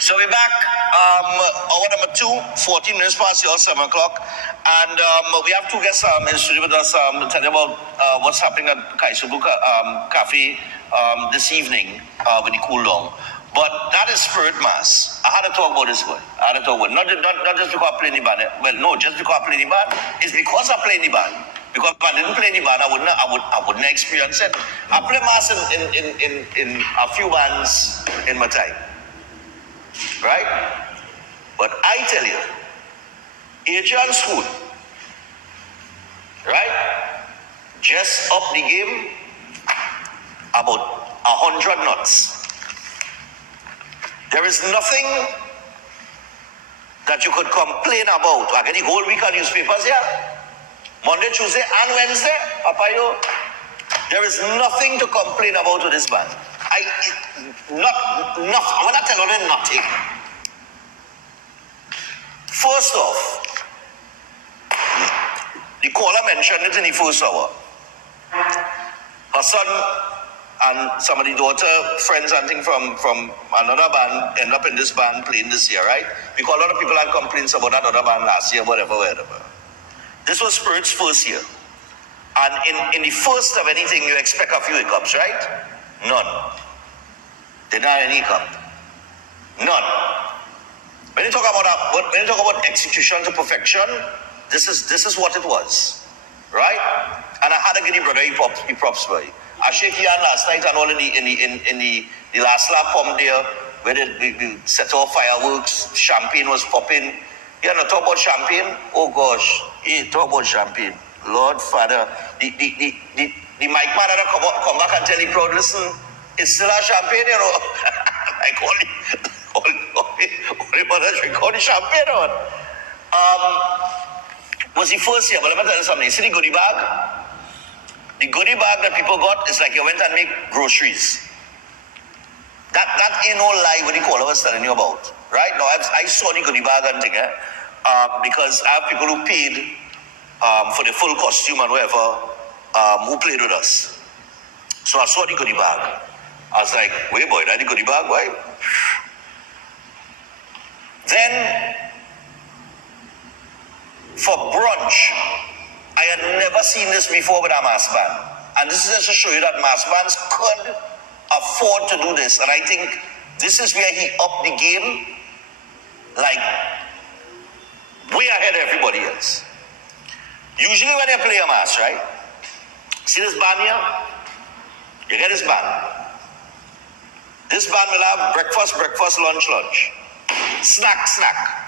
So we're back. Hour number 2, 14 minutes past your 7 o'clock. And we have two guests in studio with us tell you about what's happening at Kaisubu Cafe this evening with the cool down. But that is Spirit Mass. I had to talk about this one. I had to talk about it. Not just because I play the band. Well, no, just because I play the band. It's because I play the band. Because if I didn't play the band, I wouldn't experience it. I play Mass in a few bands in my time. Right? But I tell you, Adrian School, right? Just up the game about 100 knots. There is nothing that you could complain about. I get the whole week of newspapers here. Monday, Tuesday, and Wednesday, Papayo. There is nothing to complain about with this band. I'm gonna tell you nothing. First off, the caller mentioned it in the first hour. Her son and some of the daughter friends and things from another band end up in this band playing this year, right? Because a lot of people had complaints about that other band last year, whatever. This was Spirit's first year. And in the first of anything, you expect a few hiccups, right? None. Did not any hiccup. None. When you talk about execution to perfection, this is what it was, right? And I had to give the brother he props by. I shake your hand last night and all in the last lap pump there, where we set off fireworks, champagne was popping. You know, talk about champagne? Oh gosh, talk about champagne. Lord Father, the mic man that come back and tell the crowd, listen, it's still a champagne, you know. Like only mother drink all the champagne on. Was the first year, but let me tell you something. You see the goodie bag? The goodie bag that people got is like you went and make groceries. That ain't no lie what the caller was telling you about. Right? Now I saw the goodie bag and thing, because I have people who paid for the full costume and whatever, who played with us. So I saw the goodie bag. I was like, wait boy, that the goodie bag, why? Then, for brunch, I had never seen this before with a mass band. And this is just to show you that mass bands could afford to do this. And I think this is where he upped the game, like, way ahead of everybody else. Usually when you play a mass, right? See this band here? You get this band. This band will have breakfast, lunch. Snack,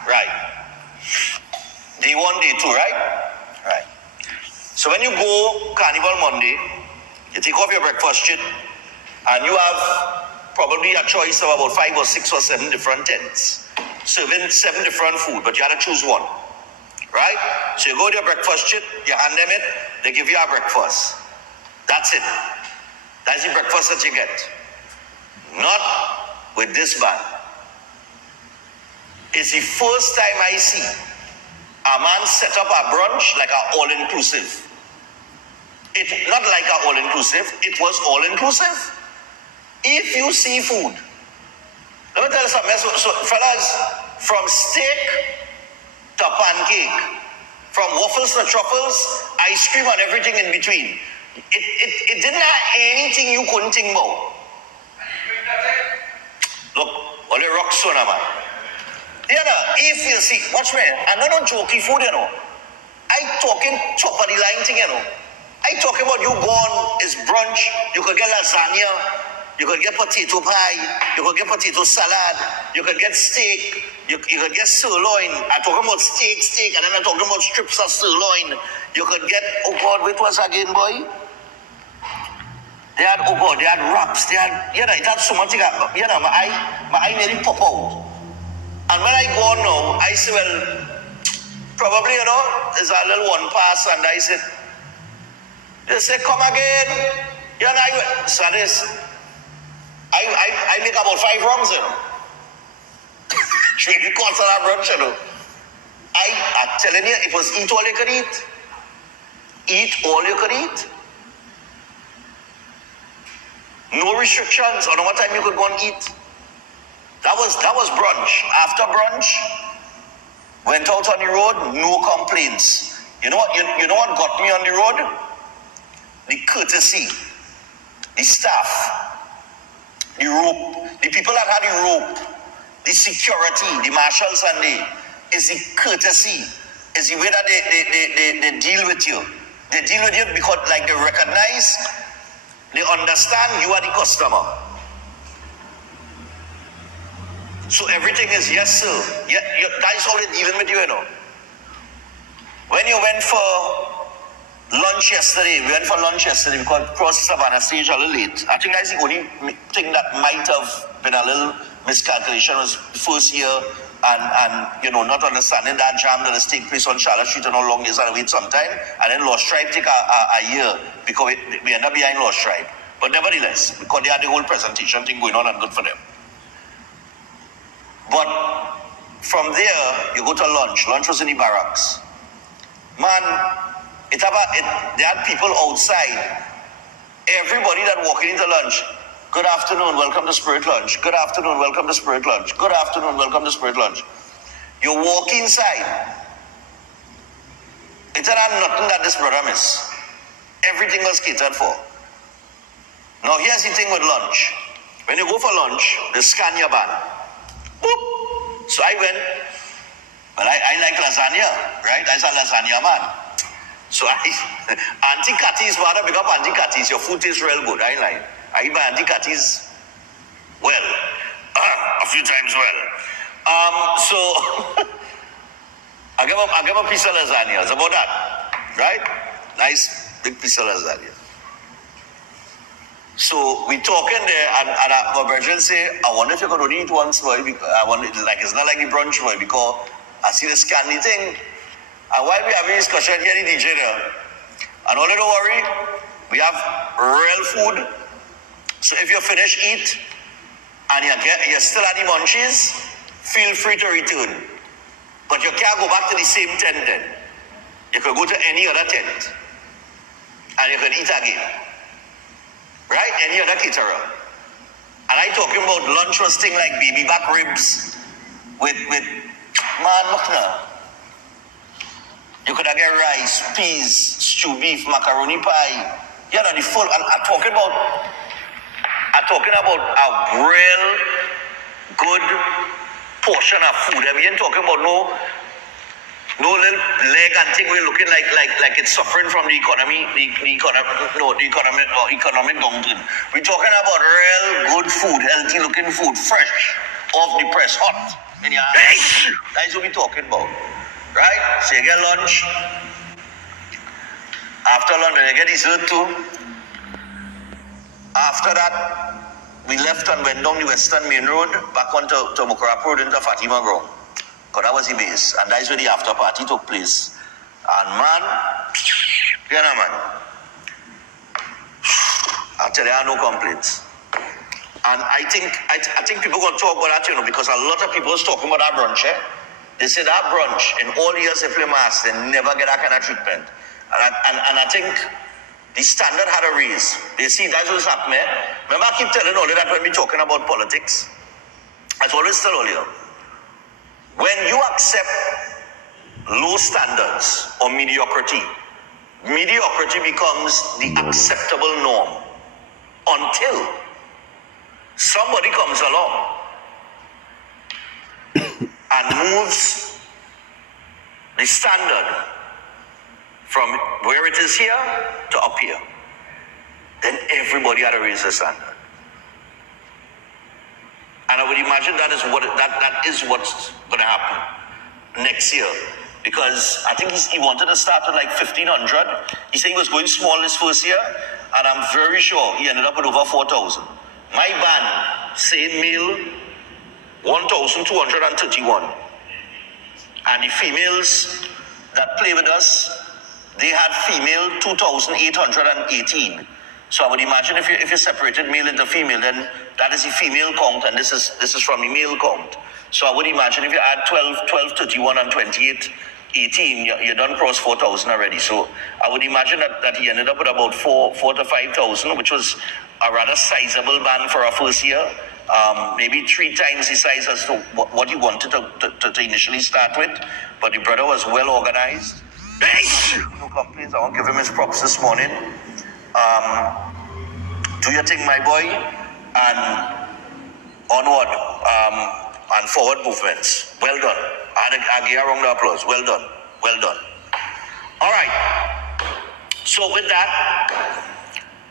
right? Day 1, day 2, right? Right. So when you go Carnival Monday, you take off your breakfast shit, and you have probably a choice of about 5 or 6 or 7 different tents, serving 7 different food, but you have to choose one, right? So you go to your breakfast shit, you hand them it, they give you a breakfast. That's it. That's the breakfast that you get. Not with this band. It's the first time I see a man set up a brunch like an all-inclusive. It not like an all-inclusive, it was all-inclusive. If you see food, let me tell you something. So fellas, from steak to pancake, from waffles to truffles, ice cream and everything in between. It didn't have anything you couldn't think about. Look, only rock sooner, man. You know, if you see, watch me, I'm not on jokey food, you know. I talking top of the line thing, you know. I talking about you gone, it's brunch, you could get lasagna, you could get potato pie, you could get potato salad, you could get steak, you could get sirloin. I'm talking about steak, and then I'm talking about strips of sirloin. You could get, oh God, wait, what's again, boy? They had, oh God, they had wraps, they had, you know, it had so much, you know, my eye nearly pop out. And when I go on now, I say, well, probably, you know, there's a little one pass, and I said, they say, come again. You know, so this, I make about 5 wrongs, you know. Because of that brunch, you know. I'm telling you, it was eat all you could eat. Eat all you could eat. No restrictions on what time you could go and eat. That was brunch. After brunch, went out on the road, no complaints. You know what? You know what got me on the road? The courtesy, the staff, the rope, the people that had the rope, the security, the marshals, and is the courtesy, is the way that they deal with you. They deal with you because like they recognize, they understand you are the customer. So everything is yes, sir. Yeah, that's how they're dealing with you, you know. When you went for lunch yesterday, because crossed Savannah stage a little late. I think that's the only thing that might have been a little miscalculation was the first year and you know, not understanding that jam that has taken place on Charlotte Street and how long is that wait sometime, and then Lost Tribe take a year because we end up behind Lost Tribe. But nevertheless, because they had the whole presentation thing going on and good for them. But from there, you go to lunch. Lunch was in the barracks. Man, they had people outside. Everybody that walking into lunch, good afternoon, welcome to Spirit Lunch. Good afternoon, welcome to Spirit Lunch. Good afternoon, welcome to Spirit Lunch. You walk inside. It's not nothing that this brother miss. Everything was catered for. Now here's the thing with lunch. When you go for lunch, they scan your band. Boop. So I went, but I like lasagna, right? I saw lasagna man. So Auntie Cathy's father, pick up Auntie Cathy's. Your food tastes real good. I like. I eat my Auntie Cathy's well, a few times well. So I give a piece of lasagna. It's about that, right? Nice big piece of lasagna. So we talking there, and my virgin say, I wonder if you could only eat once, boy. I wonder, like it's not like the brunch, boy, because I see the scanny thing. And while we having discussion here, the DJ there, and only don't worry, we have real food. So if you finish eat and you're still at the munchies, feel free to return. But you can't go back to the same tent then. You could go to any other tent and you can eat again. Right? Any other caterer. And I talking about lunch was thing like baby back ribs with man mukna. You could have get rice, peas, stew beef, macaroni pie. You know, the full, and I'm talking about a real good portion of food. I ain't talking about no little leg and thing we're looking like it's suffering from the economic downturn. We're talking about real good food, healthy looking food, fresh, off the press, hot in your hands. That's what we're talking about. Right? So you get lunch. After lunch, you get dessert too. After that, we left and went down the Western Main Road, back onto Mukurap Road into Fatima Ground. Because that was the base. And that's where the after party took place. And man, you know man, I tell you, I have no complaints. And I think people going to talk about that, you know, because a lot of people is talking about that brunch, eh? They say that brunch, in all years they play mass, they never get that kind of treatment. And I think the standard had a raise. They see that's what's happening. Remember, I keep telling all that when we're talking about politics. As always tell all you. When you accept low standards or mediocrity becomes the acceptable norm until somebody comes along and moves the standard from where it is here to up here. Then everybody had to raise the standard. And I would imagine that is what's going to happen next year. Because I think he wanted to start with like 1,500. He said he was going small this first year. And I'm very sure he ended up with over 4,000. My band, same male, 1,231. And the females that play with us, they had female 2,818. So I would imagine if you separated male into female, then that is the female count, and this is from the male count. So I would imagine if you add 1231 and 2818, you done cross 4,000 already. So I would imagine that he ended up with about 4,000 to 5,000, which was a rather sizable band for our first year. maybe 3 times the size as to what he wanted to initially start with. But the brother was well organized. No complaints. I want to give him his props this morning. Do your thing, my boy, and onward and forward movements. Well done. I give a round of applause. Well done. Well done. All right. So with that,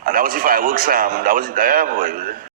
and that was the fireworks. That was it.